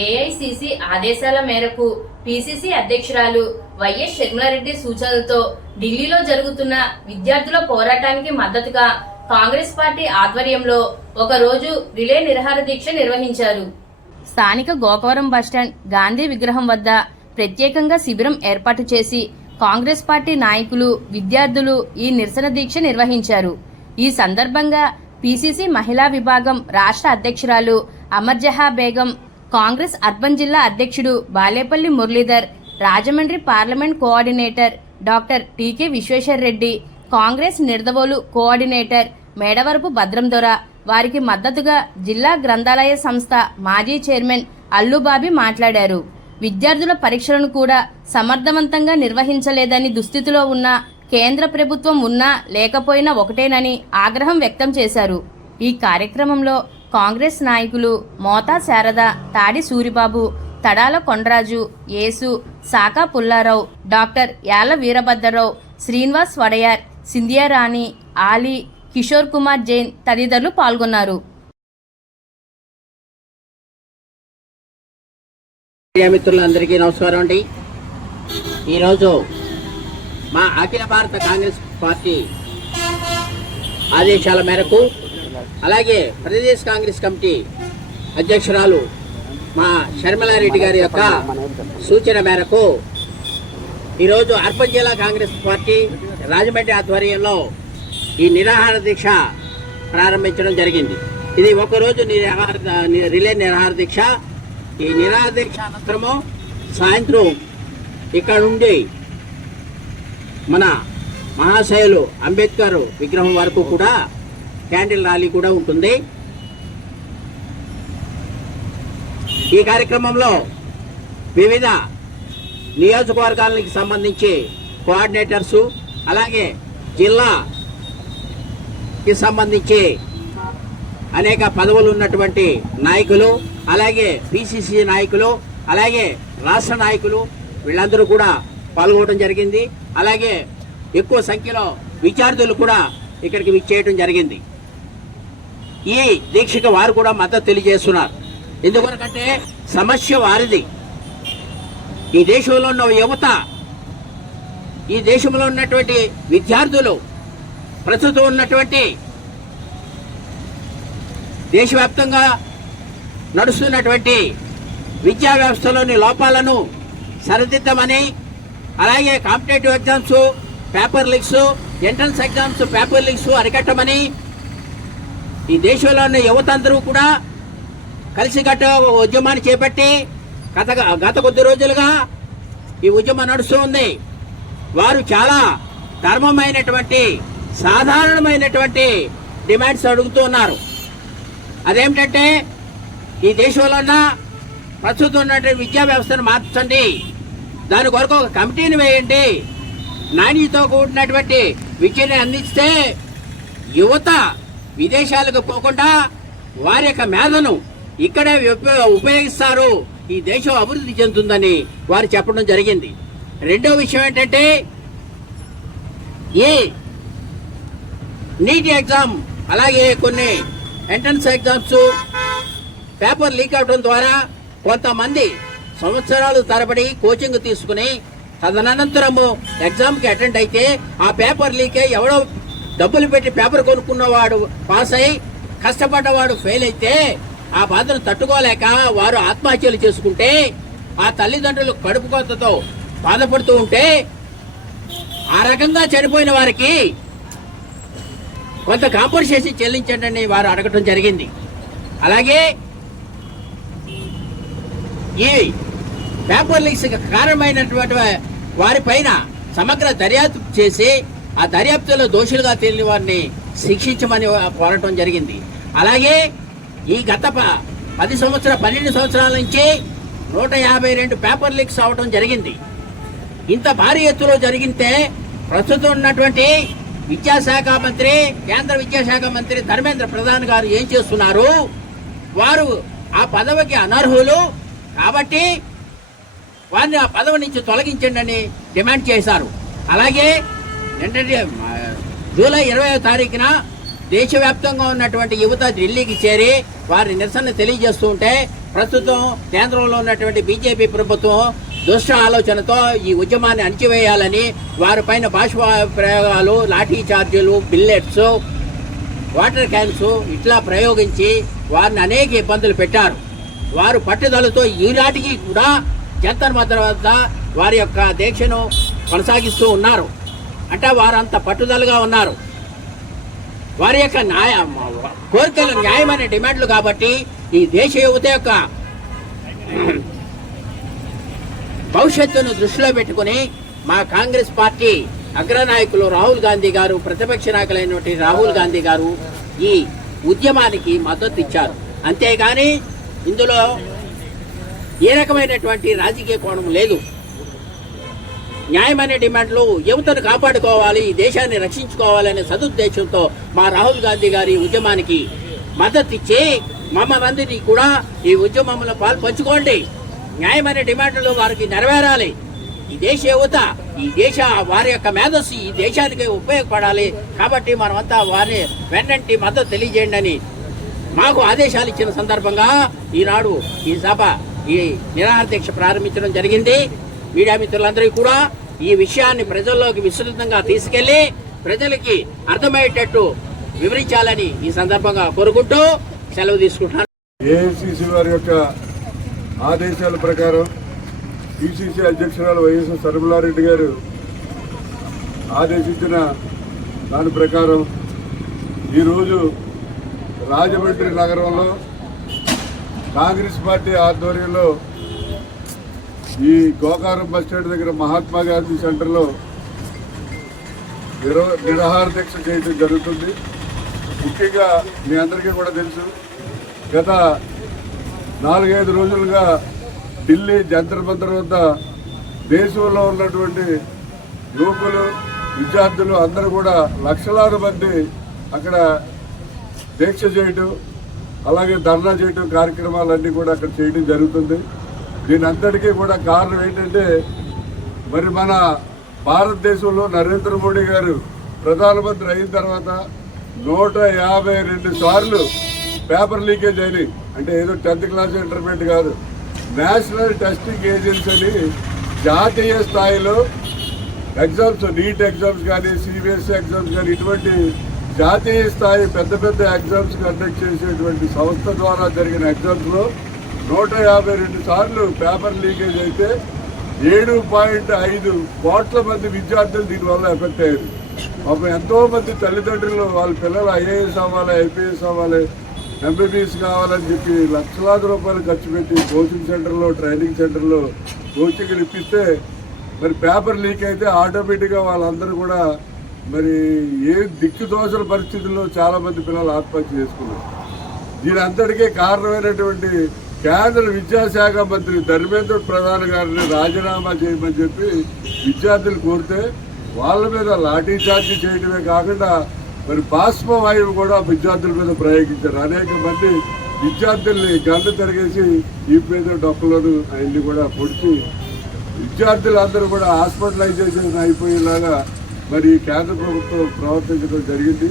AICC ఆదేశాల మేరకు PCC అధ్యక్షురాలు వైఎస్ షర్మిలారెడ్డి సూచనలతో ఢిల్లీలో జరుగుతున్న విద్యార్థుల పోరాటానికి మద్దతుగా కాంగ్రెస్ పార్టీ ఆధ్వర్యంలో ఒక రోజు రిలే నిరాహార దీక్ష నిర్వహించారు. స్థానిక గోకవరం బస్టాండ్ గాంధీ విగ్రహం వద్ద ప్రత్యేకంగా శిబిరం ఏర్పాటు చేసి కాంగ్రెస్ పార్టీ నాయకులు, విద్యార్థులు ఈ నిరసన దీక్ష నిర్వహించారు. ఈ సందర్భంగా పిసిసి మహిళా విభాగం రాష్ట్ర అధ్యక్షురాలు అమర్జహా బేగం, కాంగ్రెస్ అర్బన్ జిల్లా అధ్యక్షుడు Balepalli Muralidhar, Rajahmundry parliament coordinator doctor TK Visweswar Reddy, Congress Nidadavolu coordinator Medavarapu Bhadrandora, వారికి మద్దతుగా జిల్లా గ్రంథాలయ సంస్థ మాజీ చైర్మన్ అల్లుబాబి మాట్లాడారు. విద్యార్థుల పరీక్షలను కూడా సమర్థవంతంగా నిర్వహించలేదని, దుస్థితిలో ఉన్న కేంద్ర ప్రభుత్వం ఉన్నా లేకపోయినా ఒకటేనని ఆగ్రహం వ్యక్తం చేశారు. ఈ కార్యక్రమంలో కాంగ్రెస్ నాయకులు మోతా శారద, తాడి సూరిబాబు, తడాల కొండరాజు, యేసు, సాకా పుల్లారావు, డాక్టర్ యాల వీరభద్రరావు, శ్రీనివాస్ వడయార్, సింధియా రాణి, ఆలీ, కిషోర్ కుమార్ జైన్ తదితరులు పాల్గొన్నారు. మిత్రులందరికీ నమస్కారం అండి. ఈరోజు మా అఖిల భారత కాంగ్రెస్ పార్టీ ఆదేశాల మేరకు, అలాగే ప్రదేశ్ కాంగ్రెస్ కమిటీ అధ్యక్షురాలు మా షర్మిలారెడ్డి గారి యొక్క సూచన మేరకు ఈరోజు అర్బన్ జిల్లా కాంగ్రెస్ పార్టీ రాజమండ్రి ఆధ్వర్యంలో ఈ నిరాహార దీక్ష ప్రారంభించడం జరిగింది. ఇది ఒకరోజు రిలే నిరాహార దీక్ష. ఈ నిరాహార దీక్ష అనంతరము సాయంత్రం ఇక్కడ నుండి మన మహాశయులు అంబేద్కర్ విగ్రహం వరకు కూడా క్యాండిల్ ర్యాలీ కూడా ఉంటుంది. ఈ కార్యక్రమంలో వివిధ నియోజకవర్గాలకు సంబంధించి కోఆర్డినేటర్సు, అలాగే జిల్లాకి సంబంధించి అనేక పదవులు ఉన్నటువంటి నాయకులు, అలాగే పిసిసి నాయకులు, అలాగే రాష్ట్ర నాయకులు వీళ్ళందరూ కూడా పాల్గొనడం జరిగింది. అలాగే ఎక్కువ సంఖ్యలో విద్యార్థులు కూడా ఇక్కడికి విచ్చేయడం జరిగింది. ఈ దీక్షకు వారు కూడా మద్దతు తెలియజేస్తున్నారు. ఎందుకంటే సమస్య వారిది. ఈ దేశంలో ఉన్న యువత, ఈ దేశంలో ఉన్నటువంటి విద్యార్థులు, ప్రస్తుతం ఉన్నటువంటి దేశవ్యాప్తంగా నడుస్తున్నటువంటి విద్యా వ్యవస్థలోని లోపాలను సరిదిద్దమని, అలాగే competitive exams paper leaks, entrance exams paper leaks అరికట్టమని ఈ దేశంలో ఉన్న యువత అందరూ కూడా కలిసికట్టు ఉద్యమాన్ని చేపట్టి గత కొద్ది రోజులుగా ఈ ఉద్యమం నడుస్తూ ఉంది. వారు చాలా ధర్మమైనటువంటి, సాధారణమైనటువంటి డిమాండ్స్ అడుగుతూ ఉన్నారు. అదేమిటంటే ఈ దేశంలో ఉన్న ప్రస్తుతం ఉన్నటువంటి విద్యా వ్యవస్థను మార్చండి, దాని కొరకు ఒక కమిటీని వేయండి, నాణ్యతతో కూడినటువంటి విద్యని అందిస్తే యువత విదేశాలకు పోకుండా వారి యొక్క మేధను ఇక్కడే ఉపయోగిస్తారు, ఈ దేశం అభివృద్ధి చెందుతుందని వారు చెప్పడం జరిగింది. రెండో విషయం ఏంటంటే ఈ నీట్ ఎగ్జామ్, అలాగే కొన్ని ఎంట్రన్స్ ఎగ్జామ్స్ పేపర్ లీక్ అవడం ద్వారా కొంతమంది సంవత్సరాలు తరబడి కోచింగ్ తీసుకుని తదనంతరము ఎగ్జామ్కి అటెండ్ అయితే ఆ పేపర్ లీకే ఎవడో డబ్బులు పెట్టి పేపర్ కొనుక్కున్నవాడు పాస్ అయి కష్టపడ్డవాడు ఫెయిల్ అయితే ఆ బాధను తట్టుకోలేక వారు ఆత్మహత్యలు చేసుకుంటే, ఆ తల్లిదండ్రులు కడుపు కోతతో బాధపడుతూ ఉంటే ఆ రకంగా చనిపోయిన వారికి కొంత కాంపన్సేషన్ చెల్లించండి అని వారు అడగటం జరిగింది. అలాగే ఈ పేపర్ లీక్స్ కారణమైనటువంటి వారిపైన సమగ్ర దర్యాప్తు చేసి ఆ దర్యాప్తులో దోషులుగా తేలిన వారిని శిక్షించమని కోరటం జరిగింది. అలాగే ఈ గత 12 సంవత్సరాల నుంచి 152 పేపర్ లీక్స్ అవడం జరిగింది. ఇంత భారీ ఎత్తులో జరిగితే ప్రస్తుతం ఉన్నటువంటి విద్యాశాఖ మంత్రి, కేంద్ర విద్యాశాఖ మంత్రి ధర్మేంద్ర ప్రధాన్ గారు ఏం చేస్తున్నారు? వారు ఆ పదవికి అనర్హులు కాబట్టి వారిని ఆ పదవి నుంచి తొలగించండి అని డిమాండ్ చేశారు. అలాగే జూలై 20వ తారీఖున దేశవ్యాప్తంగా ఉన్నటువంటి యువత ఢిల్లీకి చేరి వారి నిరసన తెలియజేస్తూ ఉంటే ప్రస్తుతం కేంద్రంలో ఉన్నటువంటి బీజేపీ ప్రభుత్వం దుష్ట ఆలోచనతో ఈ ఉద్యమాన్ని అణిచివేయాలని వారిపైన బాష్ప ప్రయోగాలు, లాఠీ చార్జీలు, బిల్లెట్స్, వాటర్ క్యాన్స్ ఇట్లా ప్రయోగించి వారిని అనేక ఇబ్బందులు పెట్టారు. వారు పట్టుదలతో ఈనాటికి కూడా జంతర్ మంతర్ వద్ద వారి యొక్క దీక్షను కొనసాగిస్తూ ఉన్నారు. అంటే వారు అంత పట్టుదలగా ఉన్నారు. వారి యొక్క కోరికలు న్యాయమైన డిమాండ్లు కాబట్టి ఈ దేశ యువత యొక్క భవిష్యత్తును దృష్టిలో పెట్టుకుని మా కాంగ్రెస్ పార్టీ అగ్రనాయకులు రాహుల్ గాంధీ గారు, ప్రతిపక్ష నాయకులైనటువంటి రాహుల్ గాంధీ గారు ఈ ఉద్యమానికి మద్దతు ఇచ్చారు. అంతేగాని ఇందులో ఏ రకమైనటువంటి రాజకీయ కోణం లేదు. న్యాయమైన డిమాండ్లు, యువతను కాపాడుకోవాలి, ఈ దేశాన్ని రక్షించుకోవాలనే సదుద్దేశంతో మా రాహుల్ గాంధీ గారి ఉద్యమానికి మద్దతు ఇచ్చి మమ్మల్ని కూడా ఈ ఉద్యమంలో పంచుకోండి. న్యాయమైన డిమాండ్లు వారికి నెరవేరాలి. ఈ దేశ యువత, ఈ దేశ వారి యొక్క మేధస్సు ఈ దేశానికి ఉపయోగపడాలి. కాబట్టి మనమంతా వారిని వెన్నంటి మద్దతు తెలియజేయండి అని మాకు ఆదేశాలు ఇచ్చిన సందర్భంగా ఈనాడు ఈ సభ, ఈ నిరాహార దీక్ష ప్రారంభించడం జరిగింది. మీడియా మిత్రులందరికీ కూడా ఈ విషయాన్ని ప్రజల్లోకి విస్తృతంగా తీసుకెళ్లి ప్రజలకి అర్థమయ్యేటట్టు వివరించాలని ఈ సందర్భంగా కోరుకుంటూ సెలవు తీసుకుంటున్నాను. ఏఐసిసి వారి యొక్క ఆదేశాల ప్రకారం పిసిసి అధ్యక్షురాలు వైఎస్ శర్మిలారెడ్డి గారు ఆదేశించిన దాని ప్రకారం ఈరోజు రాజమండ్రి నగరంలో కాంగ్రెస్ పార్టీ ఆధ్వర్యంలో ఈ గోకారం బస్టాండ్ దగ్గర మహాత్మా గాంధీ సెంటర్లో నిరాహార దీక్ష చేయడం జరుగుతుంది. ముఖ్యంగా మీ అందరికీ కూడా తెలుసు, గత 4-5 రోజులుగా ఢిల్లీ జంతర్ మంతర్ వద్ద దేశంలో ఉన్నటువంటి యువకులు, విద్యార్థులు అందరూ కూడా లక్షలాది మంది అక్కడ దీక్ష చేయటం, అలాగే ధర్నా చేయటం కార్యక్రమాలన్నీ కూడా అక్కడ చేయడం జరుగుతుంది. దీని అంతటికీ కూడా కారణం ఏంటంటే, మరి మన భారతదేశంలో నరేంద్ర మోడీ గారు ప్రధానమంత్రి అయిన తర్వాత 152 సార్లు పేపర్ లీకేజ్ అయినాయి. అంటే ఏదో 10th క్లాస్ ఇంటర్మీడియట్ కాదు, నేషనల్ టెస్టింగ్ ఏజెన్సీ అని జాతీయ స్థాయిలో ఎగ్జామ్స్, నీట్ ఎగ్జామ్స్ కానీ, సిబిఎస్ఈ ఎగ్జామ్స్ కానీ, ఇటువంటి జాతీయ స్థాయి పెద్ద పెద్ద ఎగ్జామ్స్ కండక్ట్ చేసేటువంటి సంస్థ ద్వారా జరిగిన ఎగ్జామ్స్లో 152 సార్లు పేపర్ లీకేజ్ అయితే 7.5 కోట్ల మంది విద్యార్థులు దీనివల్ల ఎఫెక్ట్ అయ్యారు. పాపం ఎంతో మంది తల్లిదండ్రులు వాళ్ళ పిల్లలు ఐఏఎస్ అవ్వాలి, ఐపీఎస్ అవ్వాలి, ఎంబీబీఎస్ కావాలని చెప్పి లక్షలాది రూపాయలు ఖర్చు పెట్టి కోచింగ్ సెంటర్లో, ట్రైనింగ్ సెంటర్లో కోచింగ్లు ఇప్పిస్తే మరి పేపర్ లీక్ అయితే ఆటోమేటిక్గా వాళ్ళందరూ కూడా మరి ఏ దిక్కుదోచల పరిస్థితుల్లో చాలామంది పిల్లలు ఆత్మహత్య చేసుకున్నారు. దీని అంతటికీ కారణమైనటువంటి కేంద్ర విద్యాశాఖ మంత్రి ధర్మేంద్ర ప్రధాన్ గారిని రాజీనామా చేయమని చెప్పి విద్యార్థులు కోరితే వాళ్ళ మీద లాఠీ చార్జీ చేయడమే కాకుండా మరి బాష్ప వాయువు కూడా విద్యార్థుల మీద ప్రయోగించారు. అనేక మంది విద్యార్థుల్ని గంట తిరిగేసి ఈ మీద డొక్కలను అవన్నీ కూడా పొడిచి విద్యార్థులందరూ కూడా హాస్పిటలైజేషన్ అయిపోయేలాగా మరి కేంద్ర ప్రభుత్వం ప్రవర్తించడం జరిగింది.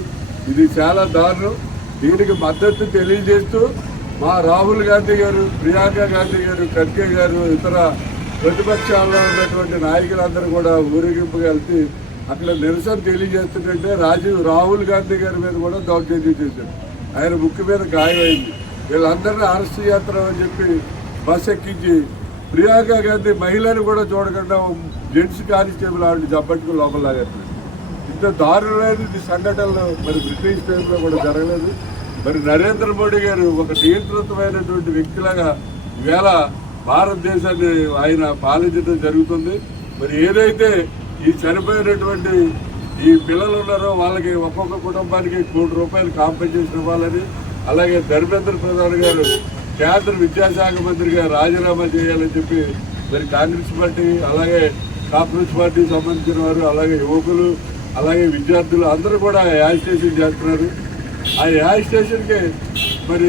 ఇది చాలా దారుణం. దీనికి మద్దతు తెలియజేస్తూ మా రాహుల్ గాంధీ గారు, ప్రియాంక గాంధీ గారు, ఖర్గే గారు, ఇతర ప్రతిపక్షాల్లో ఉన్నటువంటి నాయకులందరూ కూడా ఊరేగింపుగా వెళ్తే అక్కడ నిరసన తెలియజేస్తుంటే రాహుల్ గాంధీ గారి మీద కూడా దౌర్జన్యం చేశారు. ఆయన ముక్కు మీద గాయమైంది. వీళ్ళందరినీ అరెస్ట్ చేస్తారు అని చెప్పి బస్ ఎక్కించి ప్రియాంక గాంధీ మహిళను కూడా చూడకుండా జెంట్స్ కానిస్టేబుల్ ఆవిడ జబ్బట్టుకు లోపల లాగారు. ఇంత దారుణమైన సంఘటనలు మరి బ్రిటిష్ టైంలో కూడా జరగలేదు. మరి నరేంద్ర మోడీ గారు ఒక నియంత్రితమైనటువంటి వ్యక్తిలాగా ఈవేళ భారతదేశాన్ని ఆయన పాలించడం జరుగుతుంది. మరి ఏదైతే ఈ చనిపోయినటువంటి ఈ పిల్లలు ఉన్నారో వాళ్ళకి ఒక్కొక్క కుటుంబానికి ₹1 కోటి కాంపెన్సేషన్ ఇవ్వాలని, అలాగే ధర్మేంద్ర ప్రధాన్ గారు కేంద్ర విద్యాశాఖ మంత్రిగా రాజీనామా చేయాలని చెప్పి మరి కాంగ్రెస్ పార్టీ, అలాగే కాంగ్రెస్ పార్టీకి సంబంధించిన వారు, అలాగే యువకులు, అలాగే విద్యార్థులు అందరూ కూడా యాజిటేషన్ చేస్తున్నారు. ఆ యాజిటేషన్కి మరి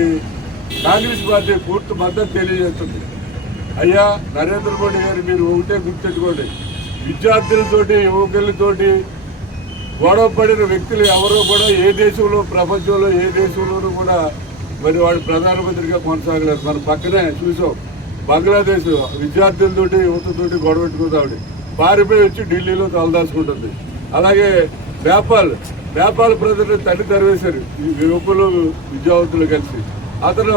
కాంగ్రెస్ పార్టీ పూర్తి మద్దతు తెలియజేస్తుంది. అయ్యా నరేంద్ర మోడీ గారు, మీరు ఒకటే గుర్తెట్టుకోండి, విద్యార్థులతోటి, యువకులతోటి గొడవ పడిన వ్యక్తులు ఎవరో కూడా ఏ దేశంలో, ప్రపంచంలో ఏ దేశంలోనూ కూడా మరి వాడు ప్రధానమంత్రిగా కొనసాగలేదు. మన పక్కనే చూసాం, బంగ్లాదేశ్ విద్యార్థులతోటి యువతతోటి గొడవ పెట్టుకుందామని పారిపోయి వచ్చి ఢిల్లీలో తలదాచుకుంటుంది. అలాగే నేపాల్ ప్రజలు తల్లి తరివేశారు ఈ యువకులు విద్యావంతులు కలిసి. అతను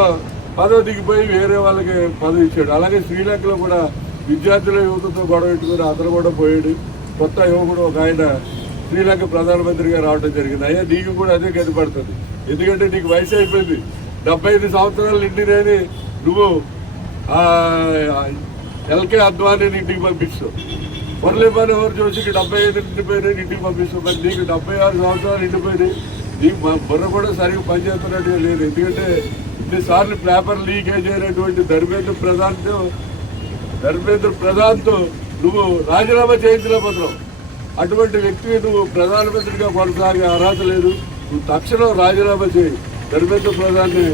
పదవి దిగిపోయి వేరే వాళ్ళకి పదవి ఇచ్చాడు. అలాగే శ్రీలంకలో కూడా విద్యార్థుల యువతతో గొడవ పెట్టుకుని అతను కూడా పోయాడు. కొత్త యువకుడు ఒక ఆయన శ్రీలంక ప్రధానమంత్రిగా రావడం జరిగింది. అయ్యా నీకు కూడా అదే గతి పడుతుంది, ఎందుకంటే నీకు వయసు అయిపోయింది. 75 సంవత్సరాలు నిండినని నువ్వు ఎల్కే అద్వానీ ఇంటికి పంపిస్తావు, మురళీ మనోహర్ జోషికి 75 నిండిపోయినాయి ఇంటికి పంపిస్తావు. మరి నీకు 76 సంవత్సరాలు నిండిపోయినాయి, నీకు బుర్ర కూడా సరిగ్గా పనిచేస్తున్నట్టుగా లేదు. ఎందుకంటే ఇన్నిసార్లు పేపర్ లీకేజ్ అయినటువంటి ధర్మేంద్ర ప్రధాన్తో నువ్వు రాజీనామా చేయించలేకపోతున్నావు. అటువంటి వ్యక్తిని నువ్వు ప్రధానమంత్రిగా కొనసాగే అర్హత లేదు. నువ్వు తక్షణం రాజీనామా చేయి, ధర్మేంద్ర ప్రధాన్ని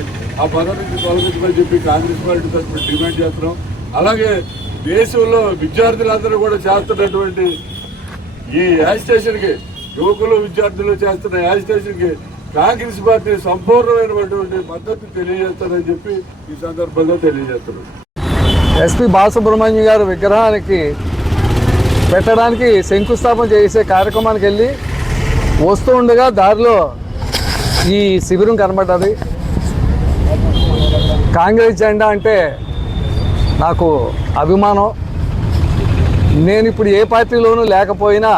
ఆ పదవి నుంచి తొలగించమని చెప్పి కాంగ్రెస్ పార్టీ తరఫున డిమాండ్ చేస్తున్నాం. అలాగే దేశంలో విద్యార్థులందరూ కూడా చేస్తున్నటువంటి ఈ యాజిటేషన్కి, యువకులు విద్యార్థులు చేస్తున్న యాజిటేషన్కి కాంగ్రెస్ పార్టీ సంపూర్ణమైనటువంటి మద్దతు తెలియజేస్తారని చెప్పి ఈ సందర్భంగా తెలియజేస్తున్నారు. ఎస్పీ బాలసుబ్రహ్మణ్యం గారి విగ్రహానికి పెట్టడానికి శంకుస్థాపన చేసే కార్యక్రమానికి వెళ్ళి వస్తూ ఉండగా దారిలో ఈ శిబిరం కనబడ్డది. కాంగ్రెస్ జెండా అంటే నాకు అభిమానం. నేను ఇప్పుడు ఏ పార్టీలోనూ లేకపోయినా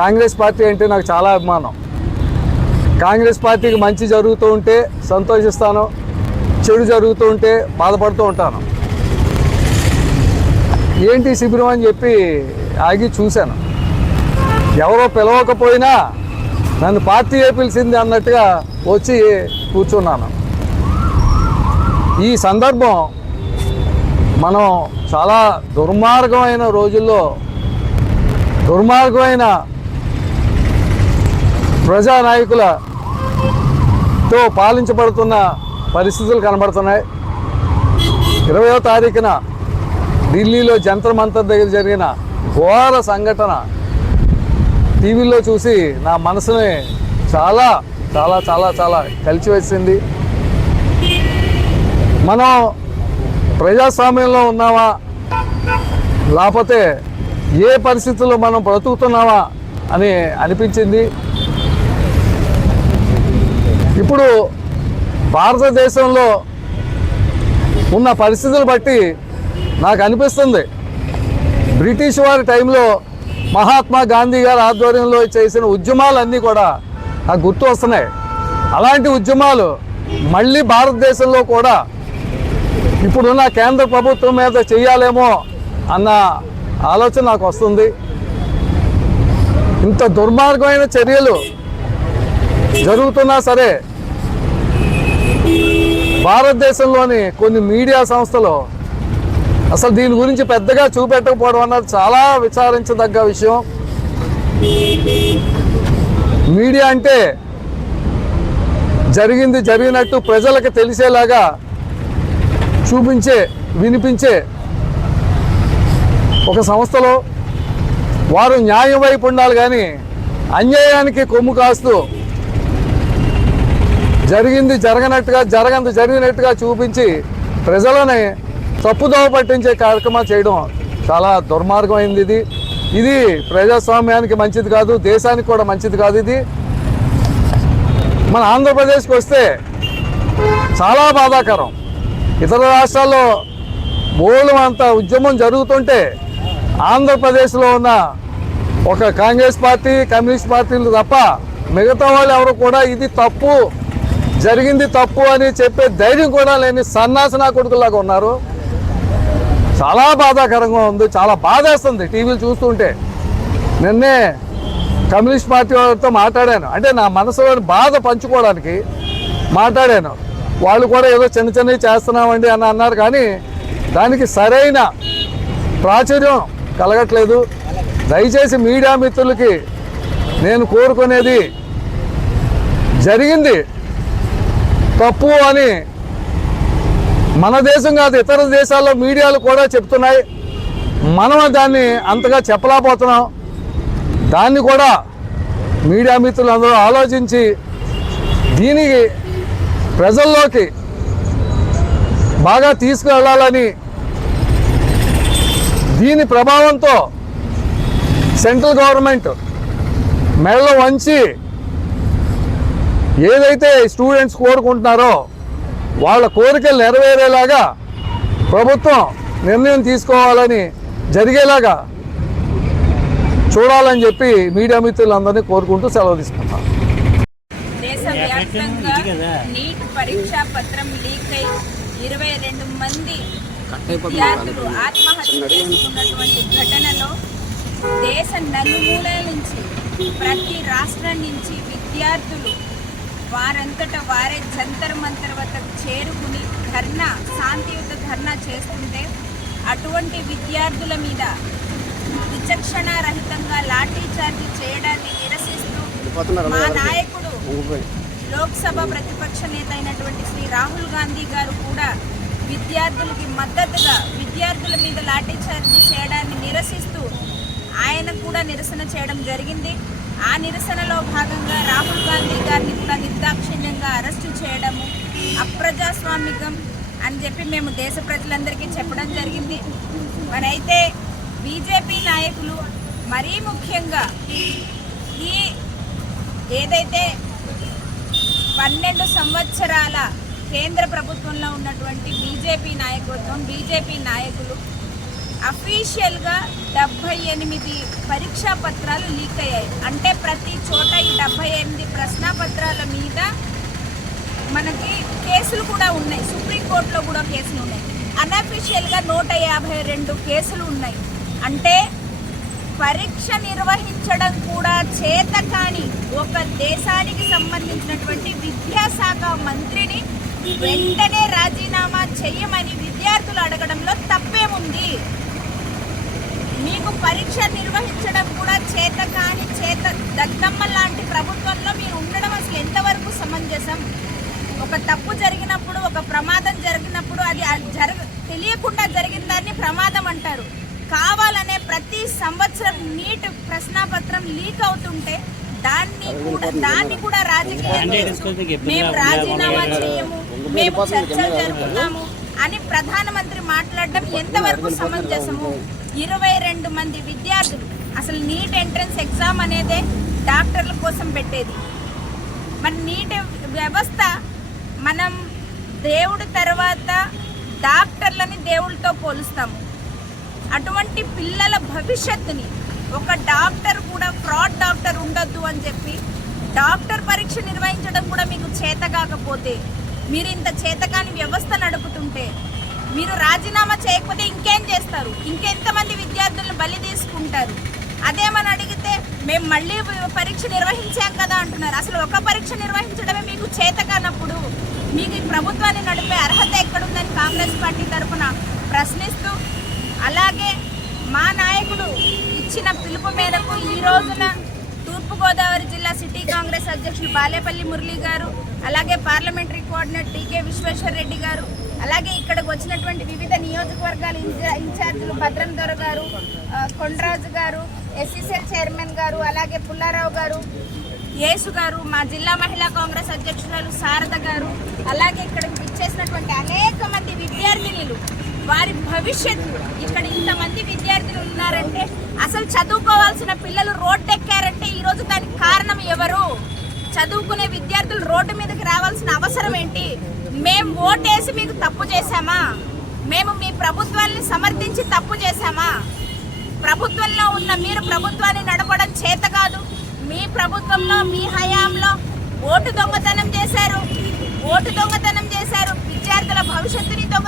కాంగ్రెస్ పార్టీ అంటే నాకు చాలా అభిమానం. కాంగ్రెస్ పార్టీకి మంచి జరుగుతూ ఉంటే సంతోషిస్తాను, చెడు జరుగుతూ ఉంటే బాధపడుతూ ఉంటాను. ఏంటి శిబిరం అని చెప్పి ఆగి చూశాను. ఎవరో పిలవకపోయినా నన్ను పార్టీ పిలిచింది అన్నట్టుగా వచ్చి కూర్చున్నాను. ఈ సందర్భం మనం చాలా దుర్మార్గమైన రోజుల్లో దుర్మార్గమైన ప్రజానాయకులతో పాలించబడుతున్న పరిస్థితులు కనబడుతున్నాయి. 20వ తారీఖున ఢిల్లీలో జంతర్ మంతర్ దగ్గర జరిగిన ఘోర సంఘటన టీవీలో చూసి నా మనసుని చాలా చాలా చాలా చాలా కలిచివేసింది. మనం ప్రజాస్వామ్యంలో ఉన్నామా, లేకపోతే ఏ పరిస్థితుల్లో మనం బ్రతుకుతున్నామా అని అనిపించింది. ఇప్పుడు భారతదేశంలో ఉన్న పరిస్థితులు బట్టి నాకు అనిపిస్తుంది, బ్రిటిష్ వారి టైంలో మహాత్మా గాంధీ గారి ఆధ్వర్యంలో చేసిన ఉద్యమాలన్నీ కూడా నాకు గుర్తు వస్తున్నాయి. అలాంటి ఉద్యమాలు మళ్ళీ భారతదేశంలో కూడా ఇప్పుడున్న కేంద్ర ప్రభుత్వం మీద చేయాలేమో అన్న ఆలోచన నాకు వస్తుంది. ఇంత దుర్మార్గమైన చర్యలు జరుగుతున్నా సరే భారతదేశంలోని కొన్ని మీడియా సంస్థలు అసలు దీని గురించి పెద్దగా చూపెట్టకపోవడం అన్నది చాలా విచారించదగ్గ విషయం. మీడియా అంటే జరిగినట్టు ప్రజలకు తెలిసేలాగా చూపించే వినిపించే ఒక సంస్థలో వారు న్యాయం వైపు ఉండాలి, కానీ అన్యాయానికి కొమ్ము కాస్తూ జరిగినట్టుగా చూపించి ప్రజలని తప్పుదోవ పట్టించే కార్యక్రమాలు చేయడం చాలా దుర్మార్గమైంది. ఇది ప్రజాస్వామ్యానికి మంచిది కాదు, దేశానికి కూడా మంచిది కాదు. ఇది మన ఆంధ్రప్రదేశ్కి వస్తే చాలా బాధాకరం. ఇతర రాష్ట్రాల్లో బోలు అంత ఉద్యమం జరుగుతుంటే ఆంధ్రప్రదేశ్లో ఉన్న ఒక కాంగ్రెస్ పార్టీ, కమ్యూనిస్ట్ పార్టీలు తప్ప మిగతా వాళ్ళు ఎవరు కూడా ఇది తప్పు, జరిగింది తప్పు అని చెప్పే ధైర్యం కూడా లేని సన్నాసన కొడుకులాగా ఉన్నారు. చాలా బాధాకరంగా ఉంది, చాలా బాధేస్తుంది టీవీలు చూస్తుంటే. నిన్నే కమ్యూనిస్ట్ పార్టీ వాళ్ళతో మాట్లాడాను, అంటే నా మనసులోని బాధ పంచుకోవడానికి మాట్లాడాను. వాళ్ళు కూడా ఏదో చిన్నవి చేస్తున్నామండి అని అన్నారు, కానీ దానికి సరైన ప్రాచుర్యం కలగట్లేదు. దయచేసి మీడియా మిత్రులకి నేను కోరుకునేది, జరిగింది తప్పు అని మన దేశం కాదు ఇతర దేశాల్లో మీడియాలు కూడా చెప్తున్నాయి. మనం దాన్ని అంతగా చెప్పలేకపోతున్నాం. దాన్ని కూడా మీడియా మిత్రులు అందరూ ఆలోచించి దీనికి ప్రజల్లోకి బాగా తీసుకువెళ్ళాలని దీని ప్రభావంతో సెంట్రల్ గవర్నమెంట్ మెడలో వంచి ఏదైతే స్టూడెంట్స్ కోరుకుంటున్నారో వాళ్ళ కోరికలు నెరవేరేలాగా ప్రభుత్వం నిర్ణయం తీసుకోవాలని జరిగేలాగా చూడాలని చెప్పి మీడియా మిత్రులందరినీ కోరుకుంటూ సెలవు తీసుకుంటాం. దేశవ్యాప్తంగా నీట్ పరీక్షా పత్రం లీక్ అయి 22 మంది విద్యార్థులు ఆత్మహత్య చేసుకున్నటువంటి ఘటనలో దేశ నలుమూలల నుంచి ప్రతి రాష్ట్రం నుంచి విద్యార్థులు వారంతటా వారే జంతర్ మంతర్ వద్దకు చేరుకుని ధర్నా, శాంతియుత ధర్నా చేస్తుంటే అటువంటి విద్యార్థుల మీద విచక్షణ రహితంగా లాఠీ చార్జీ చేయడాన్ని నిరసిస్తూ మా నాయకుడు లోక్సభ ప్రతిపక్ష నేత అయినటువంటి శ్రీ రాహుల్ గాంధీ గారు కూడా విద్యార్థులకి మద్దతుగా విద్యార్థుల మీద లాఠీ చార్జీ చేయడాన్ని నిరసిస్తూ ఆయన కూడా నిరసన చేయడం జరిగింది. ఆ నిరసనలో భాగంగా రాహుల్ గాంధీ గారిని కూడా నిర్దాక్షిణ్యంగా అరెస్టు చేయడము అప్రజాస్వామికం అని చెప్పి మేము దేశ ప్రజలందరికీ చెప్పడం జరిగింది. మరైతే బీజేపీ నాయకులు మరీ ముఖ్యంగా ఈ ఏదైతే 12 సంవత్సరాల కేంద్ర ప్రభుత్వంలో ఉన్నటువంటి బీజేపీ నాయకత్వం, బీజేపీ నాయకులు అఫీషియల్గా 78 పరీక్షా పత్రాలు లీక్ అయ్యాయి. అంటే ప్రతి చోట ఈ 78 ప్రశ్నాపత్రాల మీద మనకి కేసులు కూడా ఉన్నాయి. సుప్రీంకోర్టులో కూడా కేసులు ఉన్నాయి. అన్అఫీషియల్గా 152 కేసులు ఉన్నాయి. అంటే పరీక్ష నిర్వహించడం కూడా చేతకాని ఒక దేశానికి సంబంధించినటువంటి విద్యాశాఖ మంత్రిని వెంటనే రాజీనామా చేయమని విద్యార్థులు అడగడంలో తప్పేముంది? మీకు పరీక్ష నిర్వహించడం కూడా చేతకాని దద్దమ్మ లాంటి ప్రభుత్వంలో మీరు ఉండడం అసలు ఎంతవరకు సమంజసం? ఒక తప్పు జరిగినప్పుడు, ఒక ప్రమాదం జరిగినప్పుడు అది తెలియకుండా జరిగిన దాన్ని ప్రమాదం అంటారు. కావాలనే ప్రతి సంవత్సరం నీట్ ప్రశ్నాపత్రం లీక్ అవుతుంటే దాన్ని కూడా రాజకీయ మేము రాజీనామా చేయము, మేము చర్చలు జరుపుతాము అని ప్రధానమంత్రి మాట్లాడడం ఎంతవరకు సమంజసము? 22 మంది విద్యార్థులు, అసలు నీట్ ఎంట్రన్స్ ఎగ్జామ్ అనేదే డాక్టర్ల కోసం పెట్టేది. మరి నీట్ వ్యవస్థ మనం దేవుడి తర్వాత డాక్టర్లని దేవుళ్ళతో పోలుస్తాము. అటువంటి పిల్లల భవిష్యత్తుని ఒక డాక్టర్ కూడా ఫ్రాడ్ డాక్టర్ ఉండొద్దు అని చెప్పి డాక్టర్ పరీక్ష నిర్వహించడం కూడా మీకు చేత కాకపోతే, మీరు ఇంత చేతకాని వ్యవస్థ నడుపుతుంటే మీరు రాజీనామా చేయకపోతే ఇంకేం చేస్తారు? ఇంకెంతమంది విద్యార్థులను బలి తీసుకుంటారు? అదేమని అడిగితే మేము మళ్ళీ పరీక్ష నిర్వహించాం కదా అంటున్నారు. అసలు ఒక పరీక్ష నిర్వహించడమే మీకు చేత కానప్పుడు మీకు ఈ ప్రభుత్వాన్ని నడిపే అర్హత ఎక్కడుందని కాంగ్రెస్ పార్టీ తరఫున ప్రశ్నిస్తూ, అలాగే మా నాయకుడు ఇచ్చిన పిలుపు మేరకు ఈ రోజున తూర్పుగోదావరి జిల్లా సిటీ కాంగ్రెస్ అధ్యక్షులు బాలేపల్లి మురళి గారు, అలాగే పార్లమెంటరీ కోఆర్డినేటర్ టీకే విశ్వేశ్వర్ రెడ్డి గారు, అలాగే ఇక్కడికి వచ్చినటువంటి వివిధ నియోజకవర్గాల ఇన్ఛార్జీలు భద్రం దొర గారు, కొండరాజు గారు, ఎస్సీసీఎల్ చైర్మన్ గారు, అలాగే పుల్లారావు గారు, యేసు గారు, మా జిల్లా మహిళా కాంగ్రెస్ అధ్యక్షురాలు శారద గారు, అలాగే ఇక్కడికి ఇచ్చేసినటువంటి అనేక మంది విద్యార్థినులు, వారి భవిష్యత్తు, ఇక్కడ ఇంతమంది విద్యార్థులు ఉన్నారంటే అసలు చదువుకోవాల్సిన పిల్లలు రోడ్డు ఎక్కారంటే ఈరోజు దానికి కారణం ఎవరు? చదువుకునే విద్యార్థులు రోడ్డు మీదకి రావాల్సిన అవసరం ఏంటి? మేము ఓటేసి మీకు తప్పు చేశామా? మేము మీ ప్రభుత్వాన్ని సమర్థించి తప్పు చేశామా? ప్రభుత్వంలో ఉన్న మీరు ప్రభుత్వాన్ని నడపడం చేత కాదు. మీ ప్రభుత్వంలో మీ హయాంలో ఓటు దొంగతనం చేశారు, విద్యార్థుల భవిష్యత్తుని దొంగతనం